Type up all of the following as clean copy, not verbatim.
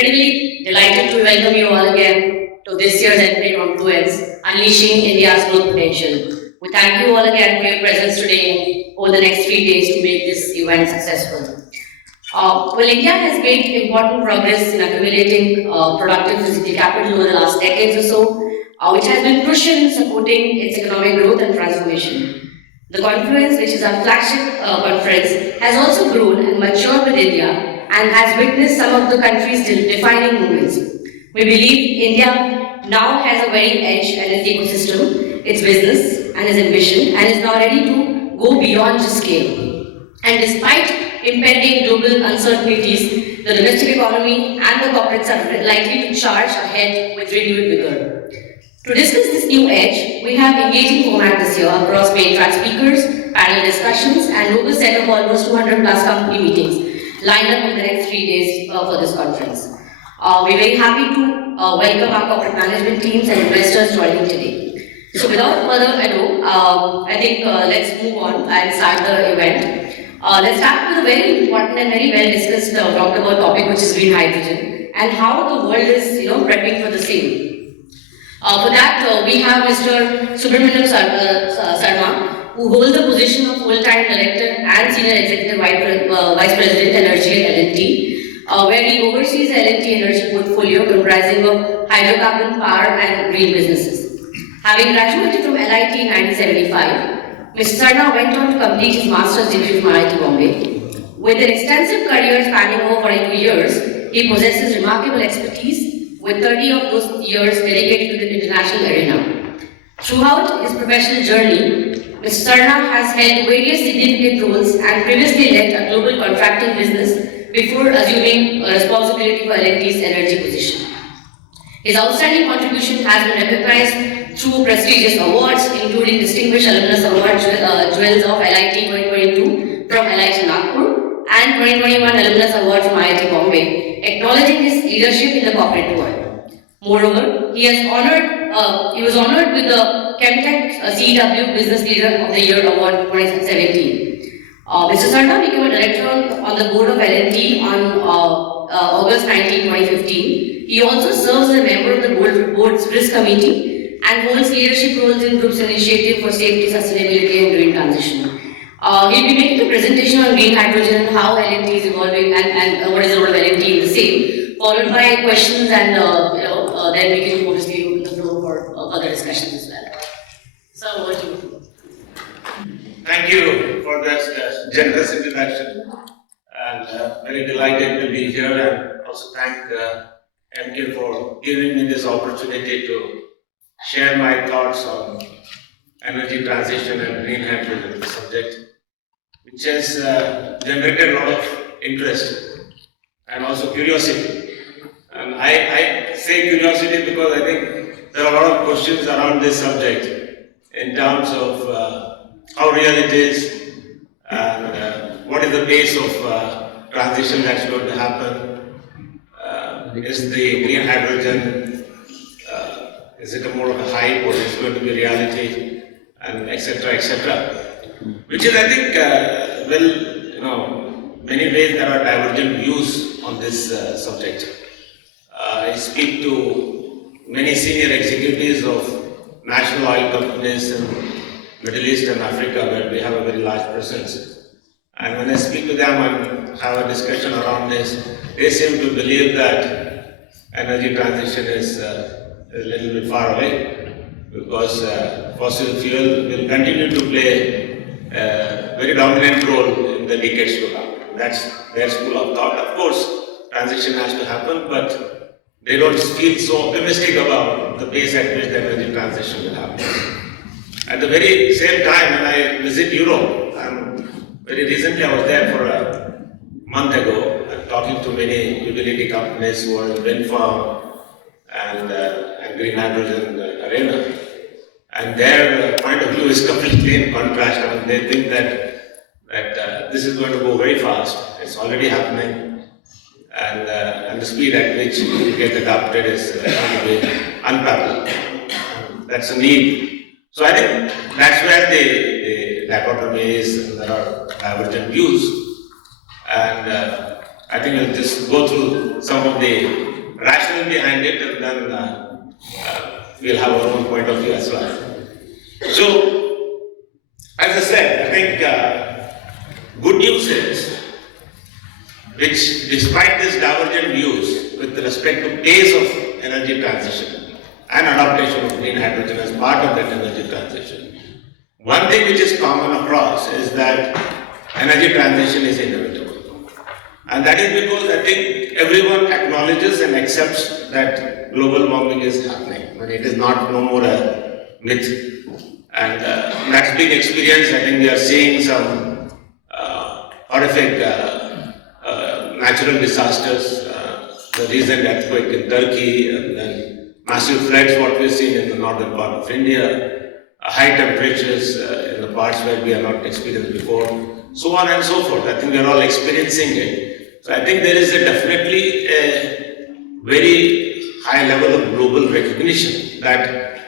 incredibly delighted to welcome you all again to this year's Emkay Confluence, Unleashing India's Growth Potential. We thank you all again for your presence today over the next 3 days to make this event successful. India has made important progress in accumulating productive physical capital over the last decades or so, which has been crucial in supporting its economic growth and transformation. The Confluence, which is our flagship conference, has also grown and matured with India and has witnessed some of the country's defining movements. We believe India now has a very edge and its ecosystem, its business and its ambition, and is now ready to go beyond just scale. And despite impending global uncertainties, the domestic economy and the corporates are likely to charge ahead with renewed vigor. To discuss this new edge, we have engaging format this year across main track speakers, panel discussions, and robust set of almost 200 plus company meetings lined up in the next 3 days for this conference. We're very happy to welcome our corporate management teams and investors joining today. So without further ado, I think let's move on and start the event. Let's start with a very important and very well discussed, talked about topic, which is green hydrogen and how the world is, prepping for the same. For that, we have Mr. Subramanian Sarma, who holds the position of full-time director and senior executive vice president energy at L&T, where he oversees L&T energy portfolio comprising of hydrocarbon, power, and green businesses. Having graduated from LIT in 1975, Mr. Sarma went on to complete his master's degree from IIT Bombay. With an extensive career spanning over 42 years, he possesses remarkable expertise, with 30 of those years dedicated to the international arena. Throughout his professional journey, Mr. Sarma has held various significant roles and previously led a global contracting business before assuming responsibility for L&T's energy position. His outstanding contribution has been recognized through prestigious awards, including Distinguished Alumnus Award Jewels of LIT 2022 from LIT Nagpur and 2021 Alumnus Award from IIT Bombay, acknowledging his leadership in the corporate world. Moreover, he was honored with the Chemtech CEW Business Leader of the Year Award 2017. Mr. Sarma became a director on the board of L&T on August 19, 2015. He also serves as a member of the board's risk committee and holds leadership roles in group's initiative for safety, sustainability, and green transition. He'll be making a presentation on green hydrogen and how L&T is evolving and what is the role of L&T in the same, followed by questions and then we can obviously open the floor for further discussions as well. So over to you. Thank you for that generous introduction, and very delighted to be here, and also thank Emkay for giving me this opportunity to share my thoughts on energy transition and green hydrogen subject, which has generated a lot of interest and also curiosity. And I say curiosity because I think there are a lot of questions around this subject in terms of how real it is and what is the pace of transition that's going to happen. Is the green hydrogen, is it more of a hype or is it going to be reality, and etc. etc. Which is, I think, many ways there are divergent views on this subject. I speak to many senior executives of national oil companies in Middle East and Africa, where we have a very large presence. And when I speak to them and have a discussion around this, they seem to believe that energy transition is a little bit far away, because fossil fuel will continue to play a very dominant role in the decades to come. That's their school of thought. Of course, transition has to happen, but they don't feel so optimistic about the pace at which the energy transition will happen. At the very same time, when I visit Europe, very recently I was there for a month ago, and talking to many utility companies who are in wind farm and green hydrogen arena. And their point of view is completely in contrast. I mean, they think that this is going to go very fast. It's already happening, and the speed at which it gets adopted is going to be unparalleled. That's a need. So I think that's where the dichotomy is, and there are divergent views. And I think I'll just go through some of the rationale behind it, and then we'll have our own point of view as well. So, as I said, I think good news is, which despite these divergent views with respect to pace of energy transition and adaptation of green hydrogen as part of that energy transition, one thing which is common across is that energy transition is inevitable. And that is because I think everyone acknowledges and accepts that global warming is happening. When it is not no more a myth. And that's been experienced. I think we are seeing some horrific natural disasters, the recent earthquake in Turkey, and then massive floods, what we've seen in the northern part of India, high temperatures in the parts where we have not experienced before, so on and so forth. I think we are all experiencing it. So I think there is definitely a very high level of global recognition that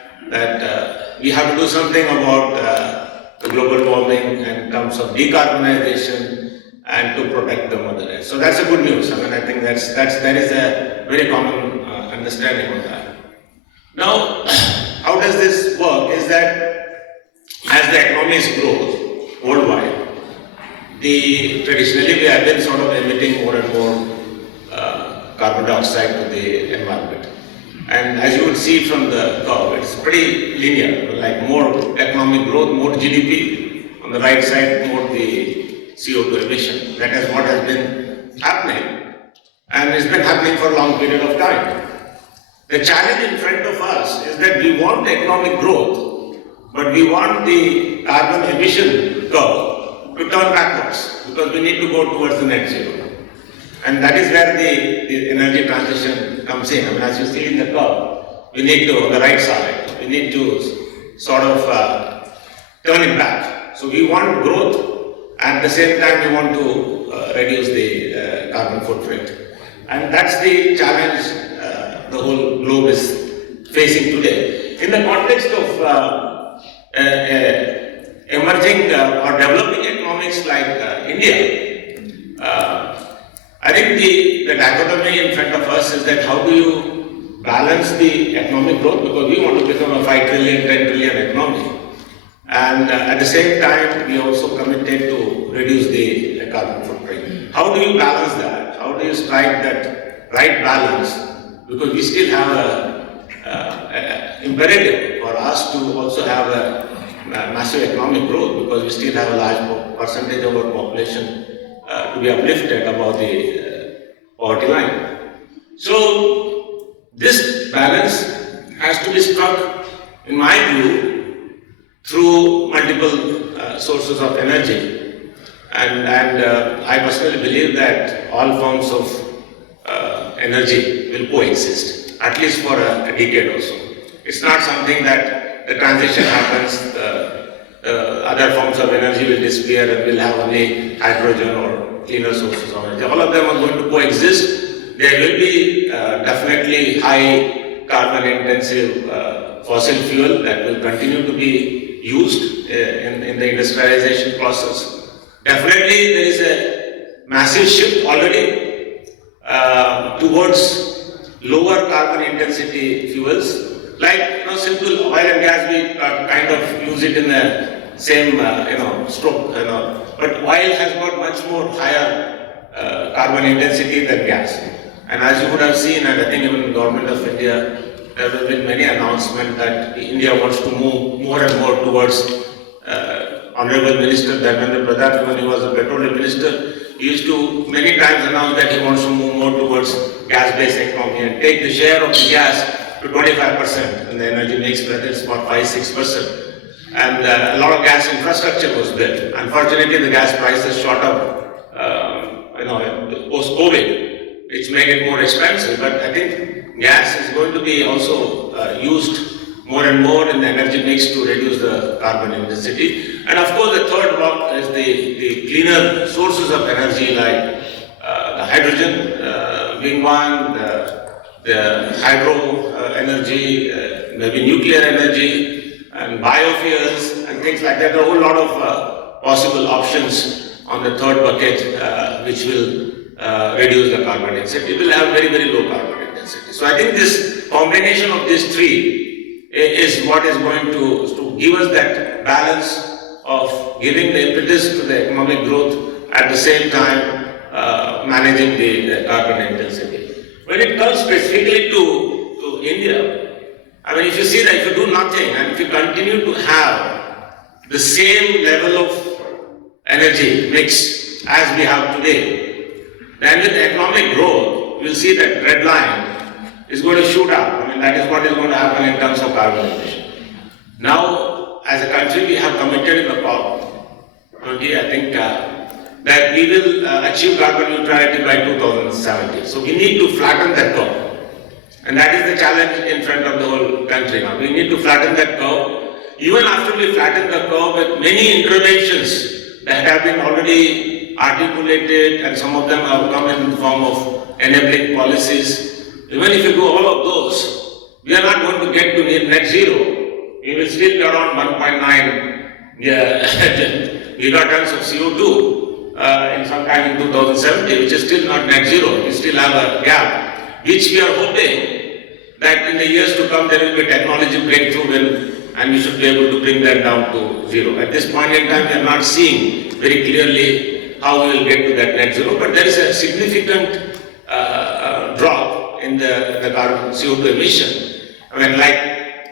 we have to do something about the global warming in terms of decarbonization and to protect the mother earth. So that's a good news. I mean, I think that is a very common understanding of that. Now, how does this work? Is that as the economies grow worldwide, traditionally we have been sort of emitting more and more carbon dioxide to the environment. And as you would see from the curve, it's pretty linear, like more economic growth, more GDP. On the right side, more the CO2 emission. That is what has been happening. And it's been happening for a long period of time. The challenge in front of us is that we want economic growth, but we want the carbon emission curve to turn backwards, because we need to go towards the net zero. And that is where the energy transition comes in. I mean, as you see in the curve, we need to, on the right side, we need to sort of turn it back. So we want growth, and at the same time we want to reduce the carbon footprint. And that's the challenge the whole globe is facing today. In the context of emerging or developing economics like India, I think the dichotomy in front of us is that how do you balance the economic growth, because we want to become a 5 trillion, 10 trillion economy. And at the same time, we also committed to reduce the carbon footprint. How do you balance that? How do you strike that right balance? Because we still have an imperative for us to also have a massive economic growth, because we still have a large percentage of our population to be uplifted above the poverty line. So this balance has to be struck, in my view, through multiple sources of energy. And I personally believe that all forms of energy will coexist, at least for a decade or so. It's not something that the transition happens, other forms of energy will disappear and we'll have only hydrogen or cleaner sources of energy. All of them are going to coexist. There will be definitely high carbon intensive fossil fuel that will continue to be used in the industrialization process. Definitely there is a massive shift already towards lower carbon intensity fuels. Like simple oil and gas, we kind of use it in the same stroke, but oil has got much more higher carbon intensity than gas. And as you would have seen, and I think even the government of India, there have been many announcements that India wants to move more and more towards Honorable Minister Dharmendra Pradhan, when he was a petroleum minister, he used to many times announce that he wants to move more towards gas-based economy and take the share of the gas to 25% in the energy mix, whether it's about 5-6%. And a lot of gas infrastructure was built. Unfortunately, the gas prices shot up, post-COVID, which made it more expensive. But I think gas is going to be also used more and more in the energy mix to reduce the carbon intensity. And of course, the third block is the cleaner sources of energy, like the hydrogen being one, the hydro energy, maybe nuclear energy, and biofuels, and things like that. There are a whole lot of possible options on the third bucket, which will reduce the carbon intensity. It will have very, very low carbon intensity. intensity. So I think this combination of these three is what is going to give us that balance of giving the impetus to the economic growth at the same time managing the carbon intensity. When it comes specifically to India, I mean, if you see that if you do nothing and if you continue to have the same level of energy mix as we have today, then with economic growth, you'll see that red line is going to shoot up. I mean, that is what is going to happen in terms of carbon emission. Now, as a country, we have committed in the COP20, I think, that we will achieve carbon neutrality by 2070. So we need to flatten that curve. And that is the challenge in front of the whole country now. We need to flatten that curve. Even after we flatten the curve with many interventions that have been already articulated and some of them have come in the form of enabling policies. Even if you do all of those, we are not going to get to net zero. We will still be around 1.9 gigatons of CO2 in some time in 2070, which is still not net zero. We still have a gap, which we are hoping that in the years to come there will be technology breakthrough and we should be able to bring that down to zero. At this point in time, we are not seeing very clearly how we will get to that net zero, but there is a significant drop in the carbon CO2 emission. I mean, like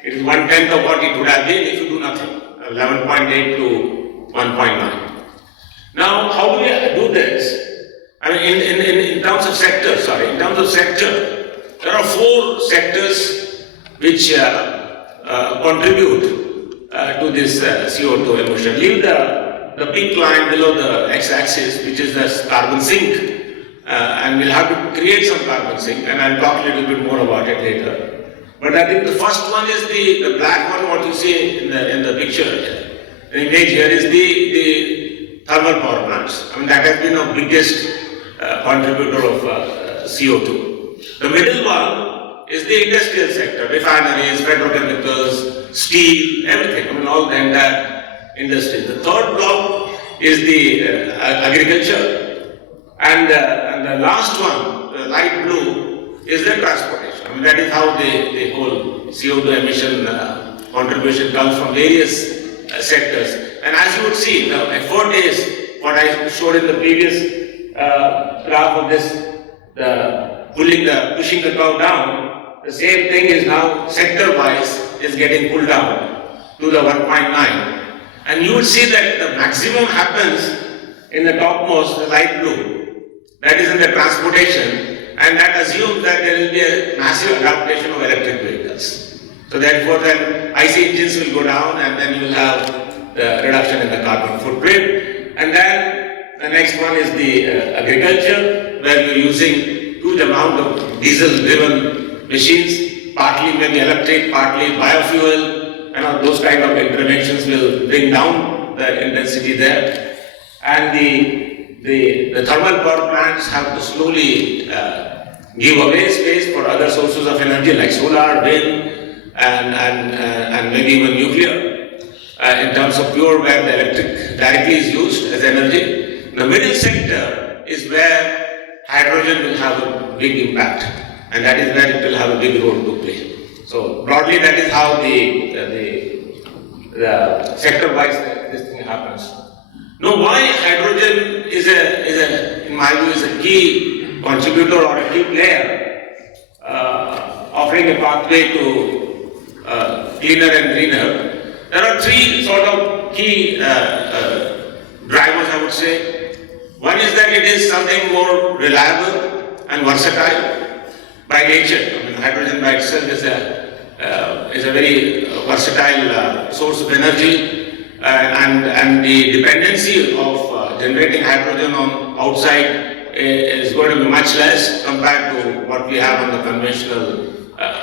it is 1/10 of what it would have been if you do nothing, 11.8 to 1.9. Now, how do we do this? I mean, in terms of sector, there are 4 sectors which contribute to this CO2 emission. Leave the pink line below the x-axis, which is the carbon sink, and we'll have to create some carbon sink, and I'll talk a little bit more about it later. But I think the first one is the black one, what you see in the picture. The image here is the thermal power plants. I mean, that has been the biggest contributor of CO2. The middle one is the industrial sector, refineries, petrochemicals, steel, everything. I mean, all the entire industry. The third block is the agriculture, and the last one, the light blue, is the transportation. I mean, that is how the whole CO2 emission contribution comes from various sectors. And as you would see, the effort is what I showed in the previous graph of this, pushing the curve down. The same thing is now sector-wise is getting pulled down to the 1.9. And you would see that the maximum happens in the topmost, the light blue. That is in the transportation, and that assumes that there will be a massive adaptation of electric vehicles. So therefore, then IC engines will go down, and then you will have the reduction in the carbon footprint. And then the next one is the agriculture, where you're using huge amount of diesel-driven machines, partly maybe electric, partly biofuel, and those kind of interventions will bring down the intensity there. And the thermal power plants have to slowly give away space for other sources of energy like solar, wind, and maybe even nuclear. In terms of pure, where the electric directly is used as energy. The middle sector is where hydrogen will have a big impact, and that is where it will have a big role to play. So broadly, that is how the sector-wise this thing happens. Now, why hydrogen is in my view, is a key contributor or a key player, offering a pathway to cleaner and greener. There are 3 sort of key drivers, I would say. One is that it is something more reliable and versatile by nature. I mean, hydrogen by itself is a very versatile source of energy, and the dependency of generating hydrogen on outside is going to be much less compared to what we have on the conventional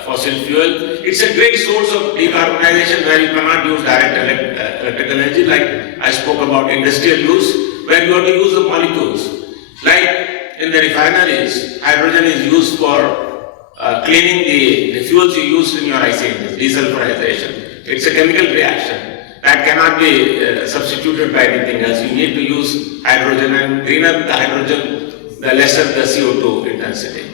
fossil fuel. It's a great source of decarbonization where you cannot use direct electrical energy, like I spoke about industrial use, where you have to use the molecules. Like in the refineries, hydrogen is used for cleaning the fuels you use in your IC engines, desulfurization. It's a chemical reaction that cannot be substituted by anything else. You need to use hydrogen, and greener the hydrogen, the lesser the CO2 intensity.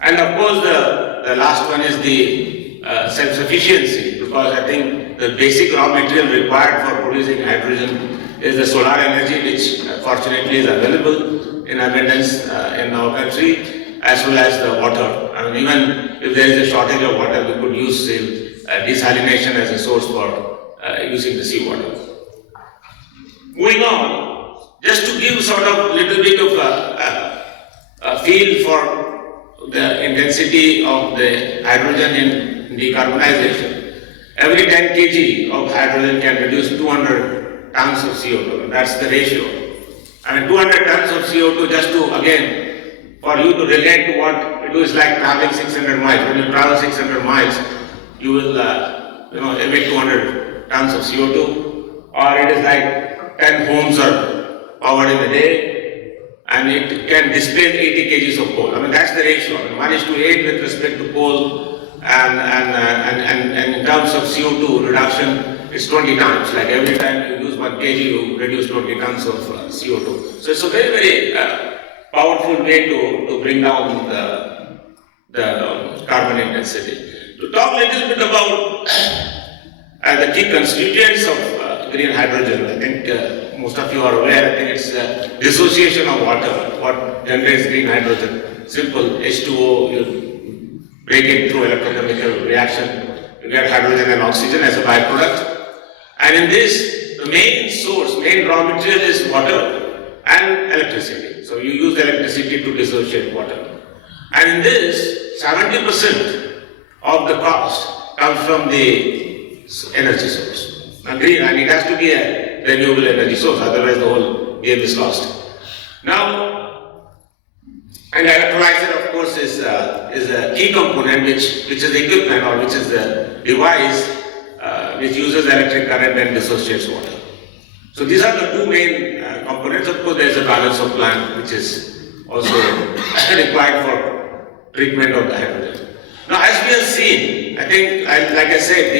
And of course, the last one is the self-sufficiency, because I think the basic raw material required for producing hydrogen is the solar energy, which fortunately is available in abundance in our country, as well as the water. I mean, even if there is a shortage of water, we could use desalination as a source for using the seawater. Moving on, just to give sort of little bit of a feel for the intensity of the hydrogen in decarbonization, every 10 kg of hydrogen can reduce 200 tons of CO2. That's the ratio. I mean, 200 tons of CO2, just to, again, for you to relate to what it is like traveling 600 miles. When you travel 600 miles, you will emit 200 tons of CO2, or it is like 10 homes are powered in a day, and it can displace 80 kgs of coal. I mean, that's the ratio. I mean, 1:8 with respect to coal, and in terms of CO2 reduction, it's 20 times. Like every time you use 1 kg, you reduce 20 tons of CO2. So it's a very, very powerful way to bring down the carbon intensity. To talk a little bit about the key constituents of green hydrogen, I think most of you are aware, I think it's dissociation of water, what generates green hydrogen. Simple, H2O, you break it through electrochemical reaction, you get hydrogen and oxygen as a byproduct. And in this, the main source, main raw material is water and electricity. So you use electricity to dissociate water. And in this, 70% of the cost comes from the energy source. Now green, and it has to be a renewable energy source, otherwise the whole game is lost. Now, and electrolyzer, of course, is a key component, which is the equipment, or which is the device which uses electric current and dissociates water. So these are the two main components. Of course, there is a balance of plant, which is also required for treatment of the hydrogen. Now, as we have seen, I think, like I said,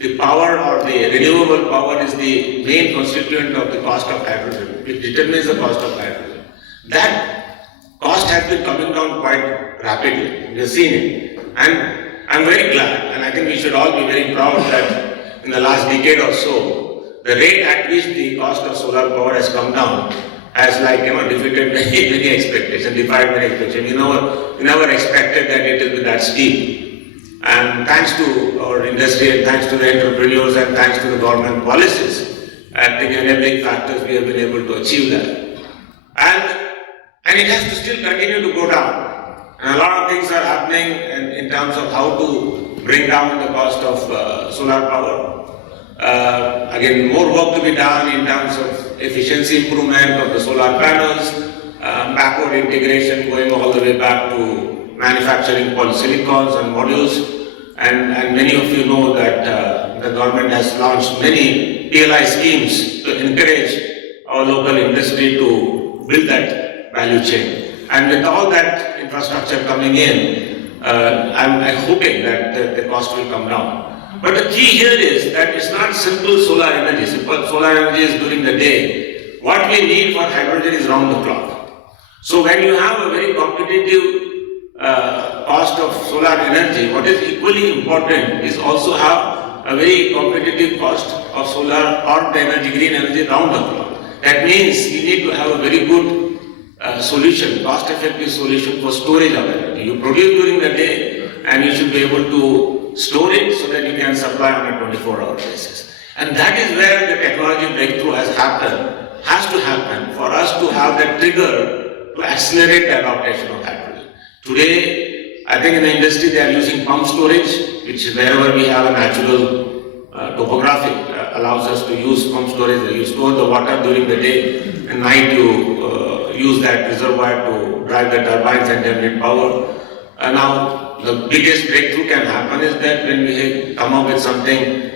the power or the renewable power is the main constituent of the cost of hydrogen, which determines the cost of hydrogen. That cost has been coming down quite rapidly. We have seen it. And I'm very glad, and I think we should all be very proud that in the last decade or so, the rate at which the cost of solar power has come down has defeated many expectations, defied many expectations. We never expected that it will be that steep. And thanks to our industry, and thanks to the entrepreneurs, and thanks to the government policies, I think enabling factors, we have been able to achieve that. And it has to still continue to go down. And a lot of things are happening in terms of how to bring down the cost of solar power. Again, more work to be done in terms of efficiency improvement of the solar panels, backward integration going all the way back to manufacturing polysilicons and modules. And many of you know that the government has launched many PLI schemes to encourage our local industry to build that value chain. And with all that infrastructure coming in, I'm hoping that the cost will come down. But the key here is that it's not simple solar energy. Simple solar energy is during the day. What we need for hydrogen is round the clock. So when you have a very competitive cost of solar energy, what is equally important is also have a very competitive cost of solar or the energy, green energy round the clock. That means you need to have a very good solution, cost-effective solution for storage of energy. You produce during the day and you should be able to store it so that you can supply on a 24-hour basis. And that is where the technology breakthrough has to happen for us to have that trigger to accelerate the adoption of hydrogen. Today, I think in the industry they are using pump storage, which is wherever we have a natural topography allows us to use pump storage. You store the water during the day, and night you use that reservoir to drive the turbines and generate power. Now, the biggest breakthrough can happen is that when we come up with something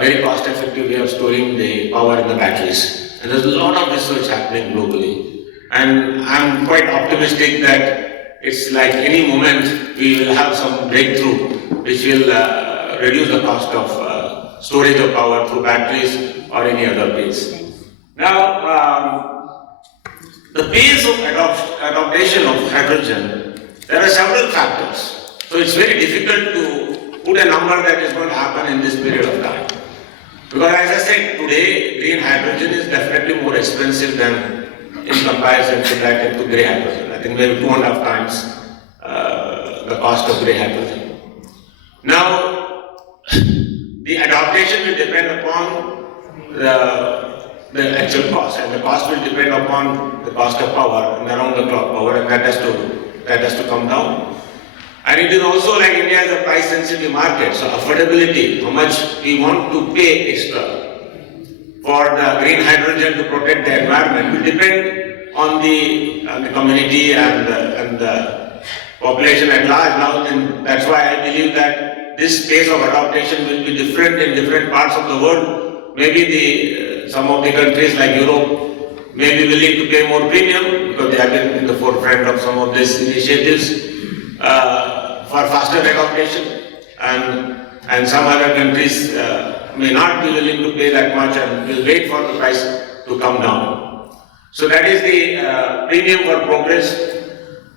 very cost-effective way of storing the power in the batteries. And there's a lot of research happening globally. And I'm quite optimistic that it's like any moment we will have some breakthrough which will reduce the cost of storage of power through batteries or any other ways. Now, the pace of adoption of hydrogen There are several factors. So it's very difficult to put a number that is going to happen in this period of time. Because as I said, today green hydrogen is definitely more expensive than in comparison to grey hydrogen. I think maybe 2.5 times the cost of grey hydrogen. Now, the adaptation will depend upon the actual cost, and the cost will depend upon the cost of power and around the clock power, and that has to come down. And it is also like India is a price sensitive market, so affordability, how much we want to pay extra for the green hydrogen to protect the environment will depend on the community and the population at large. Now, then that's why I believe that this pace of adaptation will be different in different parts of the world. Maybe some of the countries like Europe may be willing to pay more premium because they have been in the forefront of some of these initiatives for faster adaptation, and some other countries may not be willing to pay that much and will wait for the price to come down. So that is the premium for progress.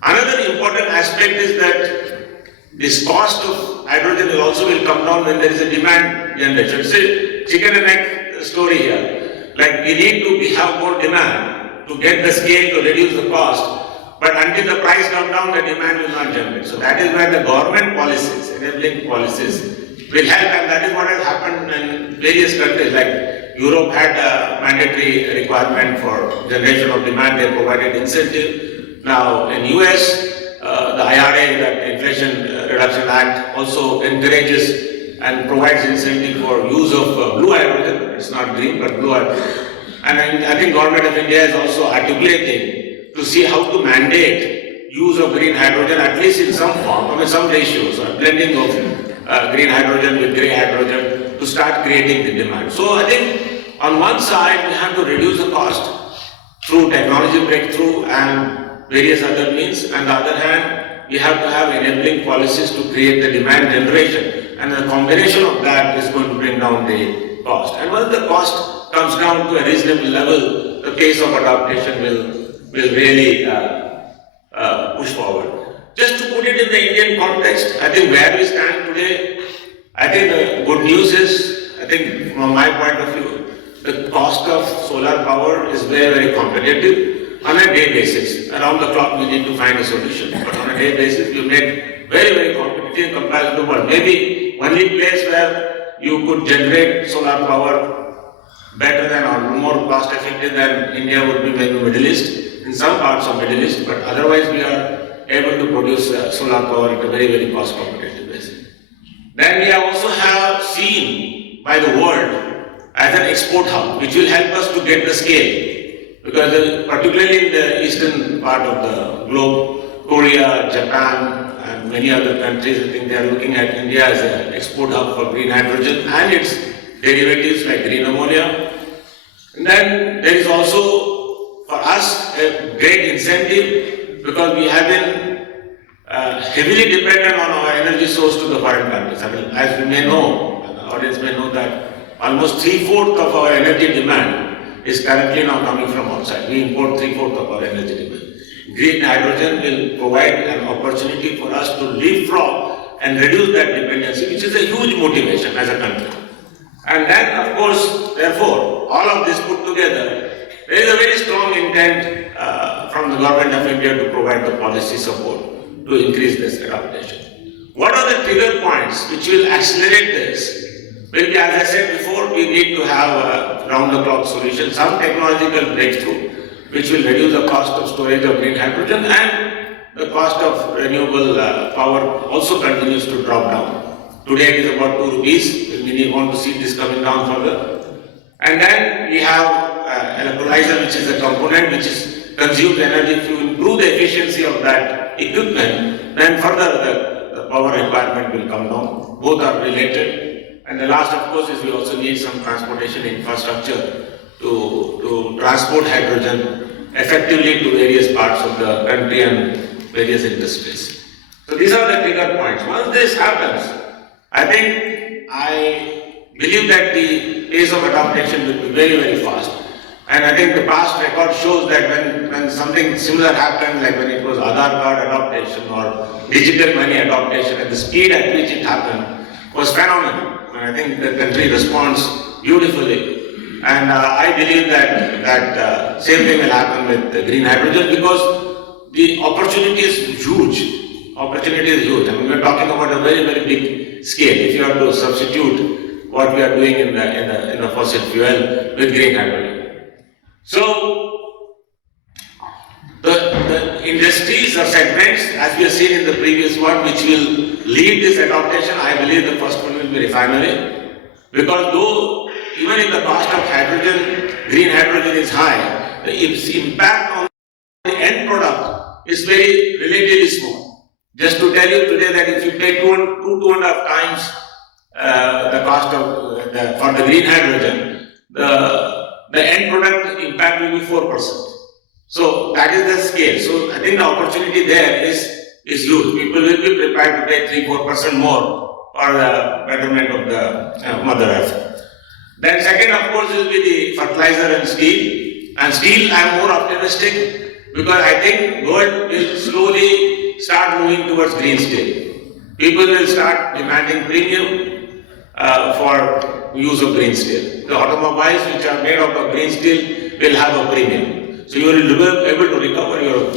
Another important aspect is that this cost of hydrogen will come down when there is a demand generation. See, chicken and egg story here. Like we need to have more demand to get the scale to reduce the cost. But until the price comes down, the demand will not generate. So that is where the government policies, enabling policies, will help, and that is what has happened in various countries. Like Europe had a mandatory requirement for generation of demand; they provided incentive. Now in US, the IRA, that Inflation Reduction Act, also encourages and provides incentive for use of blue hydrogen. It's not green, but blue hydrogen. And I think Government of India is also articulating to see how to mandate use of green hydrogen, at least in some form, some ratios, or blending of green hydrogen with grey hydrogen to start creating the demand. So I think on one side we have to reduce the cost through technology breakthrough and various other means, and on the other hand we have to have enabling policies to create the demand generation, and the combination of that is going to bring down the cost. And once the cost comes down to a reasonable level, the pace of adaptation will really push forward. Just to put it in the Indian context, I think where we stand today, I think the good news is, I think from my point of view, the cost of solar power is very, very competitive on a day basis. Around the clock we need to find a solution, but on a day basis we make very, very competitive compared to the world. Maybe only place where you could generate solar power better than or more cost effective than India would be maybe Middle East, in some parts of Middle East, but otherwise we are able to produce solar power at a very, very cost competitive basis. Then we also have seen by the world as an export hub, which will help us to get the scale, because particularly in the eastern part of the globe, Korea, Japan, and many other countries, I think they are looking at India as an export hub for green hydrogen and its derivatives like green ammonia. And then there is also for us a great incentive, because we have been heavily dependent on our energy source to the foreign countries. I mean, as we may know, the audience may know that almost 3/4 of our energy demand is currently now coming from outside. We import 3/4 of our energy demand. Green hydrogen will provide an opportunity for us to leapfrog and reduce that dependency, which is a huge motivation as a country. And then, of course, therefore, all of this put together, there is a very strong intent from the Government of India to provide the policy support to increase this adaptation. What are the trigger points which will accelerate this? Will be, as I said before, we need to have a round-the-clock solution, some technological breakthrough which will reduce the cost of storage of green hydrogen, and the cost of renewable power also continues to drop down. Today it is about 2 rupees. We want to see this coming down further. And then we have electrolyzer, which is a component which is consumes energy. If you improve the efficiency of that equipment, then further the power requirement will come down. Both are related. And the last, of course, is we also need some transportation infrastructure to transport hydrogen effectively to various parts of the country and various industries. So these are the trigger points. Once this happens, I believe that the pace of adaptation will be very, very fast. And I think the past record shows that when something similar happened, like when it was Aadhaar card adoption or digital money adoption, at the speed at which it happened was phenomenal. And I think the country responds beautifully. And I believe that same thing will happen with the green hydrogen, because the opportunity is huge. Opportunity is huge. I mean, we're talking about a very, very big scale. If you have to substitute what we are doing in the fossil fuel with green hydrogen. So, the industries or segments, as we have seen in the previous one, which will lead this adaptation, I believe the first one will be refinery. Because though, even if the cost of hydrogen, green hydrogen is high, its impact on the end product is very relatively small. Just to tell you today that if you take two and a half times the cost of for the green hydrogen, the end product impact will be 4%. So that is the scale. So I think the opportunity there is huge. People will be prepared to pay 3-4% more for the betterment of the Mother Earth. Then second, of course, will be the fertilizer and steel. And steel, I am more optimistic because I think world will slowly start moving towards green steel. People will start demanding premium for use of green steel. The automobiles which are made out of green steel will have a premium. So you will be able to recover your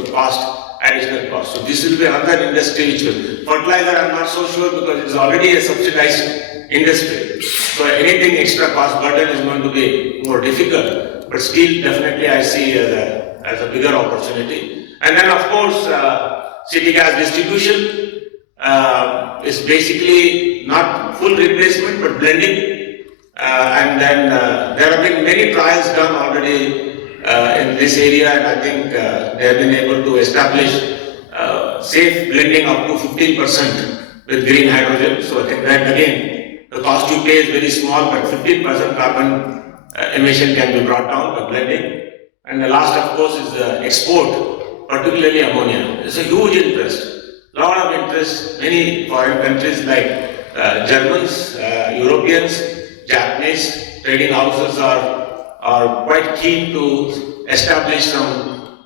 additional cost. So this will be another industry which will. Fertilizer, I am not so sure because it is already a subsidized industry. So anything extra cost burden is going to be more difficult. But steel definitely I see as a bigger opportunity. And then of course city gas distribution is basically not full replacement but blending. And then there have been many trials done already in this area, and I think they have been able to establish safe blending up to 15% with green hydrogen. So I think that again, the cost you pay is very small, but 15% carbon emission can be brought down by blending. And the last, of course, is the export, particularly ammonia. There's a huge interest, lot of interest. Many foreign countries like Germans, Europeans, Japanese trading houses are quite keen to establish some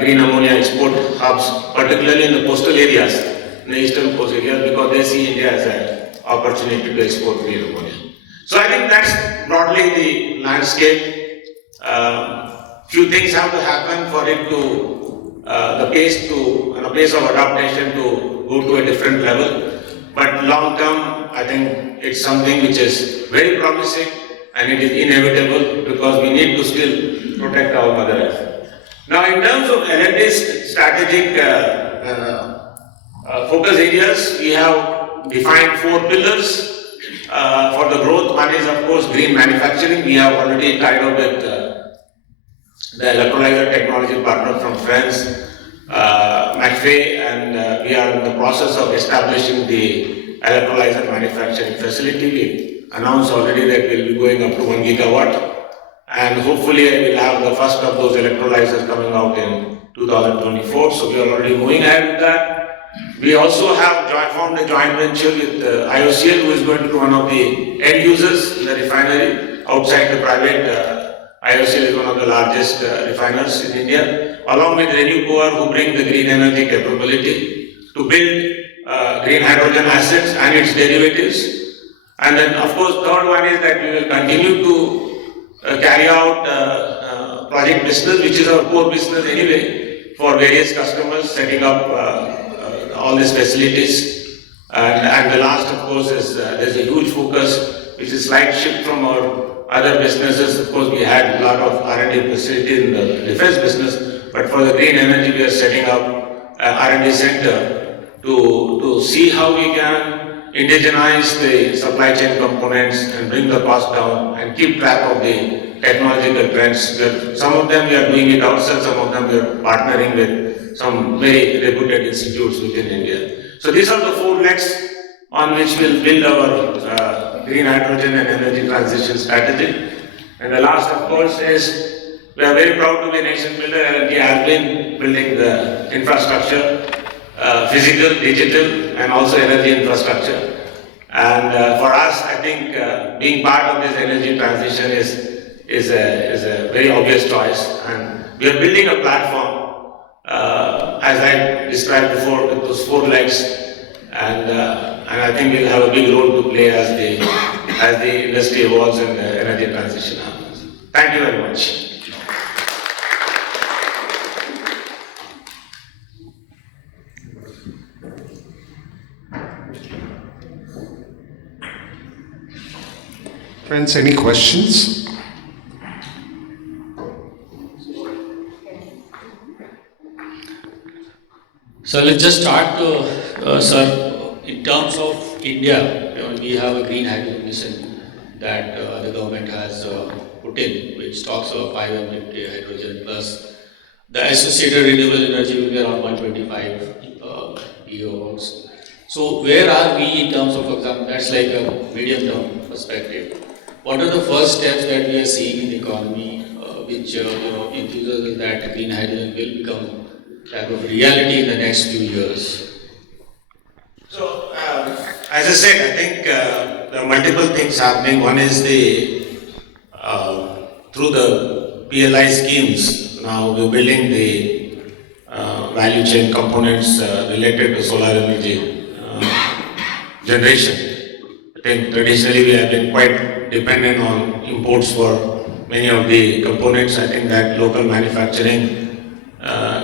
green ammonia export hubs, particularly in the coastal areas, in the eastern coast areas, because they see India as an opportunity to export green ammonia. So I think that's broadly the landscape. Few things have to happen for it to the pace of adaptation to go to a different level. But long term, I think it's something which is very promising. And it is inevitable because we need to still protect our Mother Earth. Now, in terms of L&T's strategic focus areas, we have defined 4 pillars for the growth. One is, of course, green manufacturing. We have already tied up with the electrolyzer technology partner from France, McFay, and we are in the process of establishing the electrolyzer manufacturing facility. We announced already that we will be going up to 1 gigawatt, and hopefully I will have the first of those electrolyzers coming out in 2024. So we are already moving ahead with that. We also have formed a joint venture with IOCL, who is going to be one of the end users in the refinery outside the private. IOCL is one of the largest refiners in India, along with renewable, who bring the green energy capability to build green hydrogen assets and its derivatives. And then, of course, third one is that we will continue to carry out project business, which is our core business anyway, for various customers, setting up all these facilities. And the last, of course, is there's a huge focus, which is slight shift from our other businesses. Of course, we had a lot of R&D facility in the defense business, but for the green energy, we are setting up an R&D center to see how we can indigenize the supply chain components and bring the cost down and keep track of the technological trends. Some of them we are doing it ourselves, some of them we are partnering with some very reputed institutes within India. So these are the 4 legs on which we'll build our green hydrogen and energy transition strategy. And the last, of course, is we are very proud to be a nation builder. L&T has been building the infrastructure, physical, digital, and also energy infrastructure. And for us, I think being part of this energy transition is is a very obvious choice, and we are building a platform, as I described before, with those 4 legs, and I think we'll have a big role to play as the industry evolves and the energy transition happens. Thank you very much. Friends, any questions? So let's just start, sir. In terms of India, we have a green hydrogen mission that the government has put in, which talks about 550 hydrogen plus the associated renewable energy will be around 125 gigawatts. So where are we in terms of, for example, that's like a medium-term perspective. What are the first steps that we are seeing in the economy, which enthuses that green hydrogen will become type of reality in the next few years? So, as I said, I think there are multiple things happening. One is through the PLI schemes, now we're building the value chain components related to solar energy generation. I think traditionally we have been quite dependent on imports for many of the components. I think that local manufacturing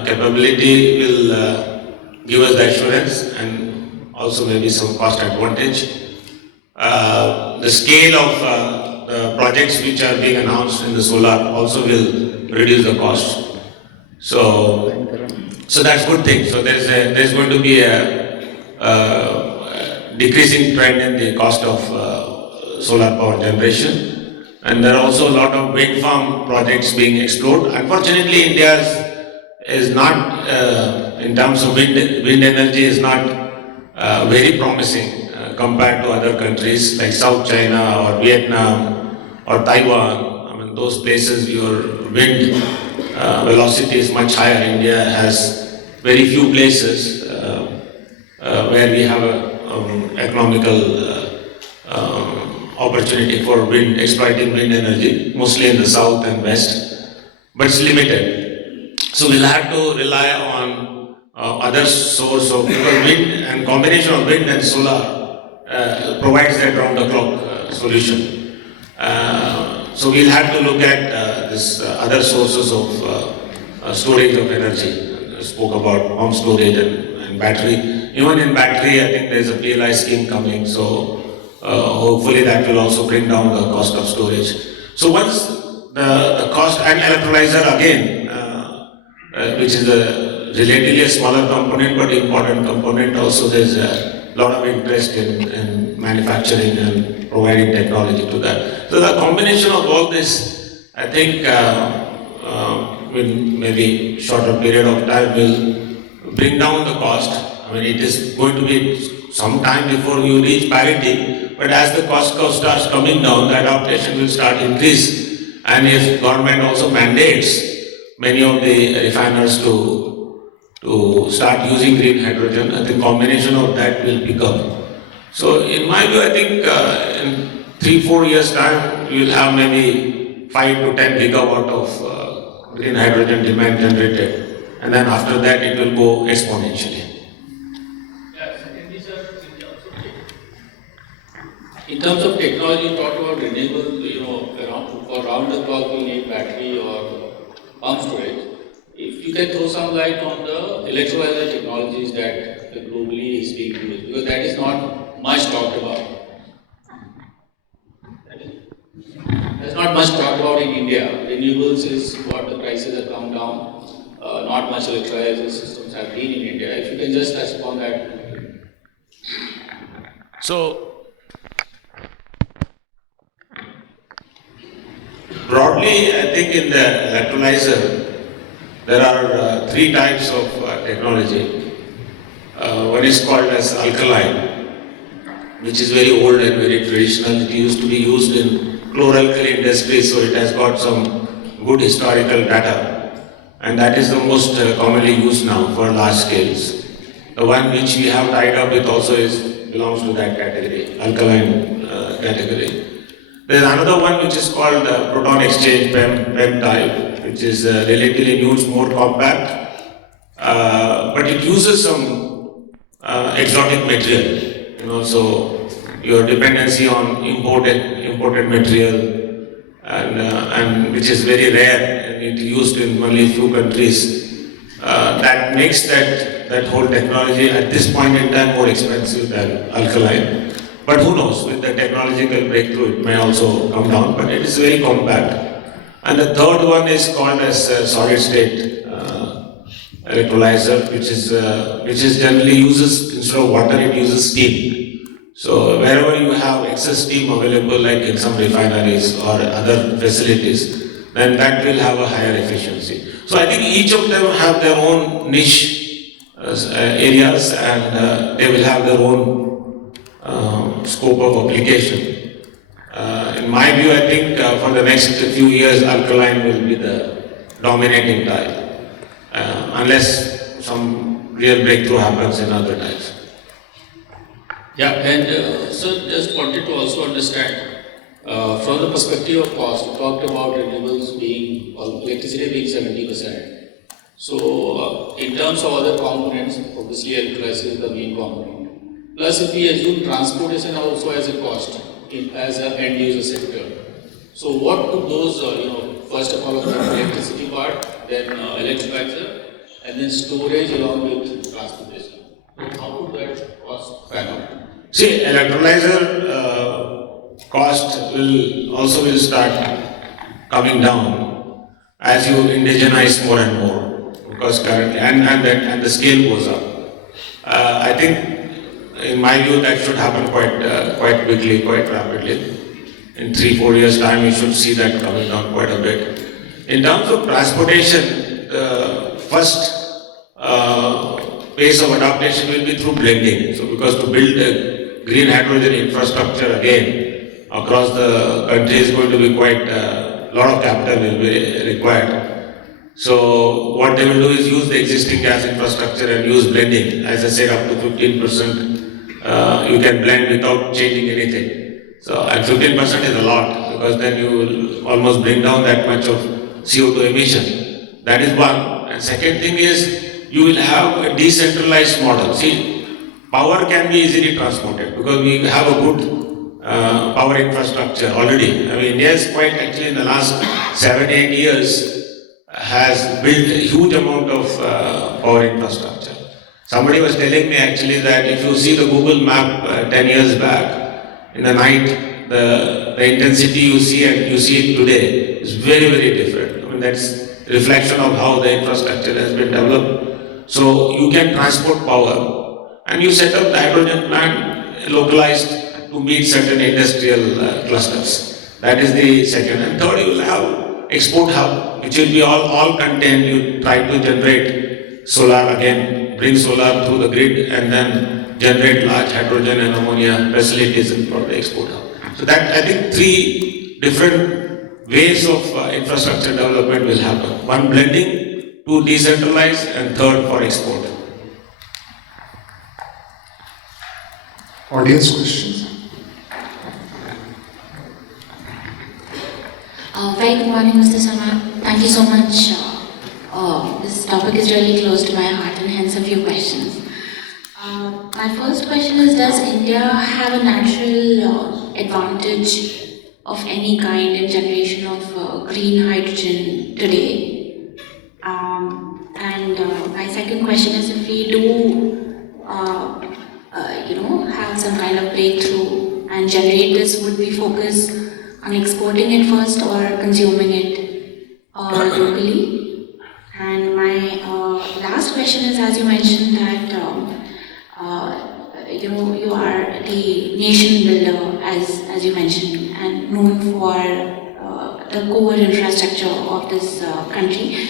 capability will give us the assurance and also maybe some cost advantage. The scale of the projects which are being announced in the solar also will reduce the cost. So that's good thing. So there's going to be a decreasing trend in the cost of solar power generation, and there are also a lot of wind farm projects being explored. Unfortunately, India is not in terms of wind energy is not very promising compared to other countries like South China or Vietnam or Taiwan. I mean, those places your wind velocity is much higher. India has very few places where we have an economical opportunity for exploiting wind energy, mostly in the south and west, but it's limited. So we'll have to rely on other source of, because wind and combination of wind and solar provides that round-the-clock solution. So we'll have to look at this other sources of storage of energy. I spoke about pump storage and battery. Even in battery, I think there's a PLI scheme coming. So hopefully that will also bring down the cost of storage. So once the cost and electrolyzer again, which is relatively a smaller component but important component, also there's a lot of interest in manufacturing and providing technology to that. So the combination of all this, I think in maybe shorter period of time will bring down the cost. I mean, it is going to be some time before you reach parity, but as the cost curve starts coming down, the adaptation will start increase. And if government also mandates many of the refiners to start using green hydrogen, I think combination of that will pick up. So in my view, I think in 3-4 years time, you will have maybe 5 to 10 gigawatt of green hydrogen demand generated, and then after that it will go exponentially. In terms of technology, you talked about renewable, for round the clock we need battery or pump storage. If you can throw some light on the electrolyzer technologies that globally is being used, because that is not much talked about. That's not much talked about in India. Renewables is what the prices have come down. Not much electrolyzer systems have been in India. If you can just touch upon that. So, broadly, I think in the electrolyzer, there are 3 types of technology. One is called as alkaline, which is very old and very traditional. It used to be used in chlor-alkali industry, so it has got some good historical data. And that is the most commonly used now for large scales. The one which we have tied up with also belongs to that category, alkaline category. There's another one which is called proton exchange PEM type, which is relatively new, more compact, but it uses some exotic material. So your dependency on imported material, and which is very rare and it used in only few countries. That makes that whole technology at this point in time more expensive than alkaline. But who knows, with the technological breakthrough it may also come down, but it is very compact. And the third one is called as solid state electrolyzer, which is generally uses, instead of water, it uses steam. So wherever you have excess steam available, like in some refineries or other facilities, then that will have a higher efficiency. So I think each of them have their own niche areas, and they will have their own scope of application. In my view, I think for the next few years, alkaline will be the dominating type, unless some real breakthrough happens in other types. Yeah, and so just wanted to also understand from the perspective of cost. You talked about renewables being, or electricity being 70%. So in terms of other components, obviously electricity is the main component. Plus, if we assume transportation also as a cost as an end user sector, so what could those, first of all, the electricity part, then electrolyzer, and then storage along with transportation? How could that cost pan out? See, electrolyzer cost will start coming down as you indigenize more and more, because currently and the scale goes up. I think, in my view, that should happen quite quickly, quite rapidly. In 3-4 years' time, you should see that coming down quite a bit. In terms of transportation, the first phase of adaptation will be through blending. So, because to build a green hydrogen infrastructure again across the country is going to be quite a lot of capital will be required. So, what they will do is use the existing gas infrastructure and use blending. As I said, up to 15%. You can blend without changing anything. So, and 15% is a lot, because then you will almost bring down that much of CO2 emission. That is one. And second thing is, you will have a decentralized model. See, power can be easily transported because we have a good power infrastructure already. I mean, India is quite actually in the last 7-8 years has built a huge amount of power infrastructure. Somebody was telling me actually that if you see the Google map 10 years back, in the night, the intensity you see and you see it today is very, very different. I mean, that's a reflection of how the infrastructure has been developed. So you can transport power and you set up the hydrogen plant localized to meet certain industrial clusters. That is the second. And third, you will have export hub, which will be all contained. You try to generate solar again, bring solar through the grid, and then generate large hydrogen and ammonia facilities for the export hub. So that, I think, 3 different ways of infrastructure development will happen. One, blending; 2, decentralized; and 3rd, for export. Audience questions? Very good morning, Mr. Sarma. Thank you so much. This topic is really close to my heart, and hence a few questions. My first question is, does India have a natural advantage of any kind in generation of green hydrogen today? And my second question is, if we do, have some kind of breakthrough and generate this, would we focus on exporting it first or consuming it locally? And my last question is, as you mentioned that you are the nation builder, as you mentioned, and known for the core infrastructure of this country.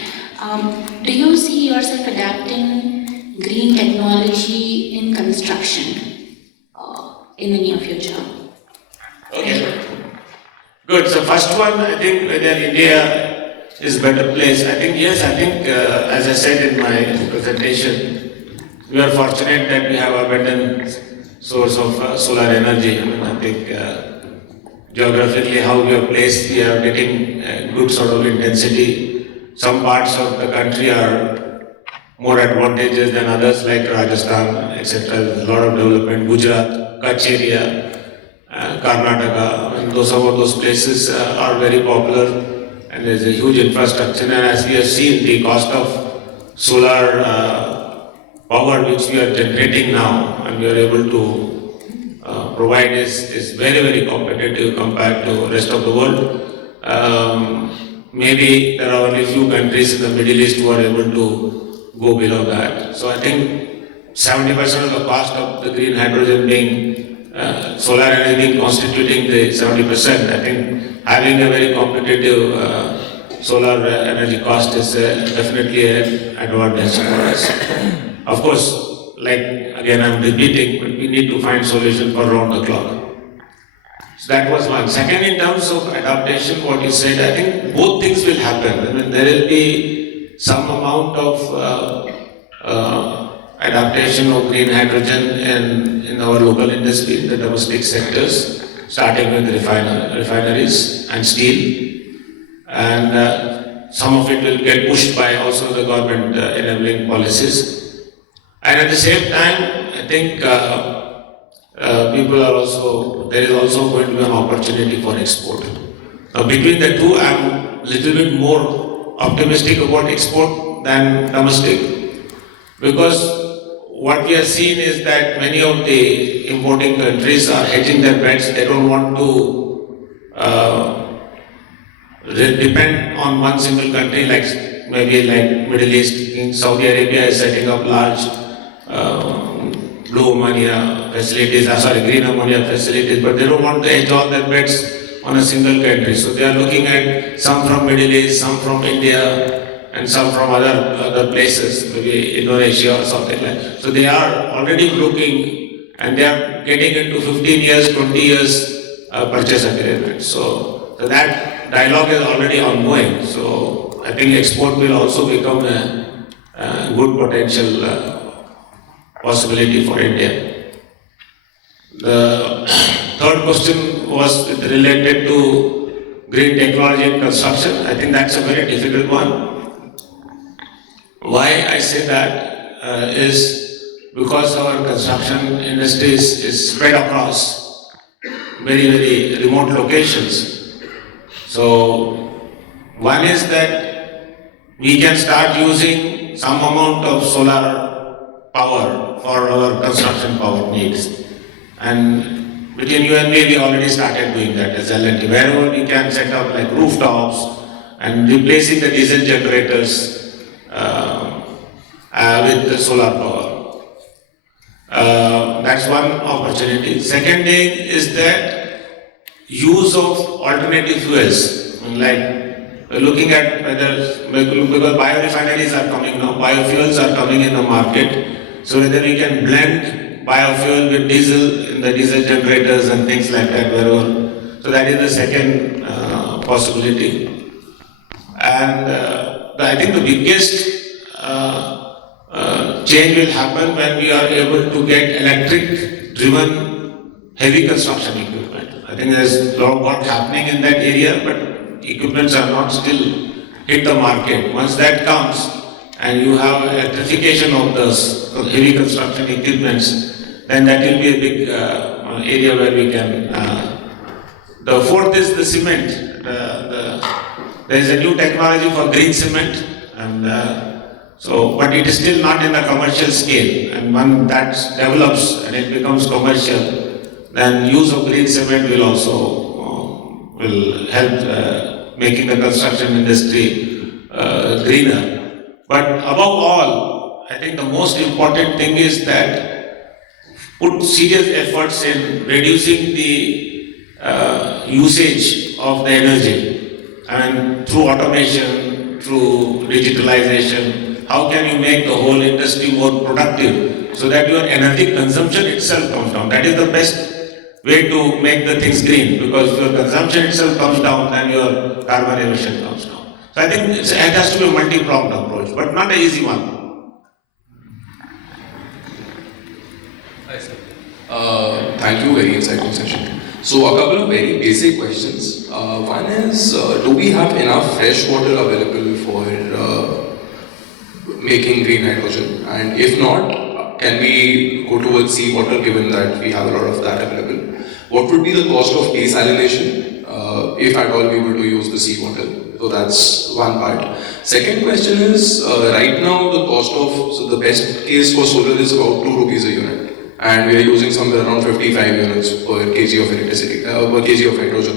Do you see yourself adapting green technology in construction in the near future? Okay. Good. So first one, I think whether India is better placed. I think yes. I think as I said in my presentation, we are fortunate that we have abundant source of solar energy. I mean, I think geographically how we are placed, we are getting good sort of intensity. Some parts of the country are more advantageous than others, like Rajasthan, etc. A lot of development, Gujarat, Kutch area, Karnataka. I mean, some of those places are very popular, and there's a huge infrastructure. And as we have seen, the cost of solar power which we are generating now, and we are able to provide is very, very competitive compared to the rest of the world. Maybe there are only few countries in the Middle East who are able to go below that. So I think 70% of the cost of the green hydrogen being solar energy constituting the 70%, I think having a very competitive solar energy cost is definitely an advantage for us. Of course, like again I'm repeating, but we need to find solution for round the clock. So that was one. Second, in terms of adaptation, what you said, I think both things will happen. I mean, there will be some amount of adaptation of green hydrogen in our local industry, in the domestic sectors, starting with refineries and steel. And some of it will get pushed by also the government enabling policies. And at the same time, I think there is also going to be an opportunity for export. Now, between the two, I'm a little bit more optimistic about export than domestic, because what we have seen is that many of the importing countries are hedging their bets. They don't want to depend on one single country, like Middle East. Saudi Arabia is setting up large blue ammonia facilities, green ammonia facilities, but they don't want to hedge all their bets on a single country. So they are looking at some from Middle East, some from India, and some from other places, maybe Indonesia or something like that. So they are already looking, and they are getting into 15 years, 20 years purchase agreement. So that dialogue is already ongoing. So I think export will also become a good potential possibility for India. The third question was related to green technology and construction. I think that's a very difficult one. Why I say that is because our construction industry is spread across very, very remote locations. So one is that we can start using some amount of solar power for our construction power needs. And between you and me, we already started doing that as L&T. Wherever we can set up like rooftops and replacing the diesel generators with the solar power. That's one opportunity. Second thing is that use of alternative fuels. Like looking at because biorefineries are coming now, biofuels are coming in the market. So whether we can blend biofuel with diesel in the diesel generators and things like that, wherever. So that is the second possibility. And I think the biggest change will happen when we are able to get electric-driven heavy construction equipment. I think there's a lot of work happening in that area, but equipments are not still hit the market. Once that comes, and you have electrification of those heavy construction equipments, then that will be a big area where we can. The fourth is the cement. There is a new technology for green cement, and but it is still not in the commercial scale. And when that develops and it becomes commercial, then use of green cement will also will help making the construction industry greener. But above all, I think the most important thing is that put serious efforts in reducing the usage of the energy. And through automation, through digitalization, how can you make the whole industry more productive so that your energy consumption itself comes down? That is the best way to make the things green, because if your consumption itself comes down, then your carbon emission comes down. So I think it has to be a multi-pronged approach, but not an easy one. Hi, sir. Thank you, very insightful session. So a couple of very basic questions. One is, do we have enough fresh water available for making green hydrogen? And if not, can we go towards seawater given that we have a lot of that available? What would be the cost of desalination if at all we were to use the seawater? So that's one part. Second question is, right now the cost of, so the best case for solar is about 2 rupees a unit. And we are using somewhere around 55 units per kg of electricity, per kg of hydrogen.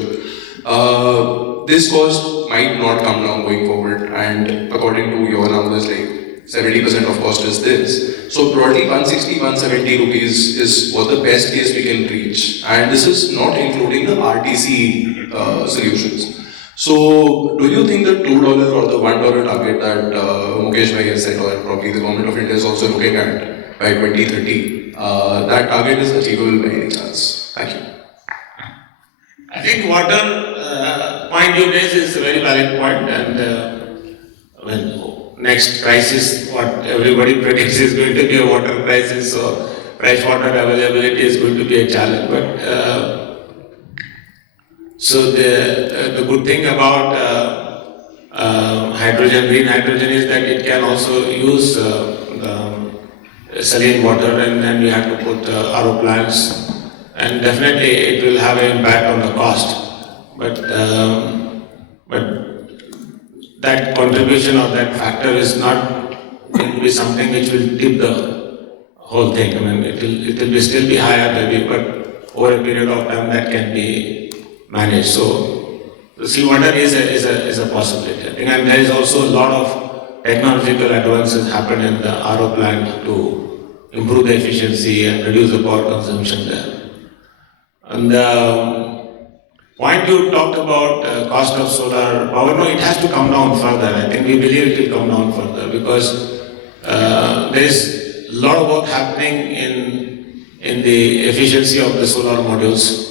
This cost might not come down going forward, and according to your numbers, like 70% of cost is this. So broadly 160, 170 rupees is what the best case we can reach. And this is not including the RTC solutions. So do you think the $2 or the $1 target that Mukesh Bhai has said, or probably the government of India is also looking at by 2030, that target is achievable by any chance? Thank you. I think water point you raise is a very valid point, and when next crisis, what everybody predicts is going to be a water crisis, so fresh water availability is going to be a challenge. But so the good thing about hydrogen, green hydrogen, is that it can also use saline water, and then we have to put RO plants, and definitely it will have an impact on the cost. But that contribution or that factor is not going to be something which will tip the whole thing. I mean, it will still be higher maybe, but over a period of time that can be managed. So the seawater is a possibility. I think, and there is also a lot of technological advances happen in the RO plant to improve the efficiency and reduce the power consumption there. And the point you talked about cost of solar power, no, it has to come down further. I think we believe it will come down further because there is a lot of work happening in the efficiency of the solar modules.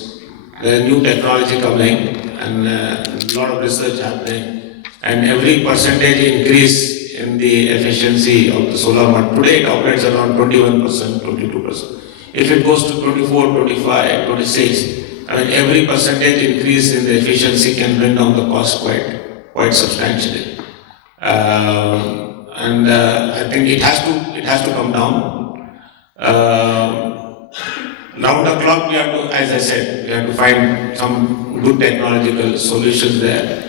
There is new technology coming and a lot of research happening, and every percentage increase in the efficiency of the solar module. Today it operates around 21%, 22%. If it goes to 24, 25, 26, I mean every percentage increase in the efficiency can bring down the cost quite substantially. I think it has to come down. Round the clock, we have to, as I said, we have to find some good technological solutions there.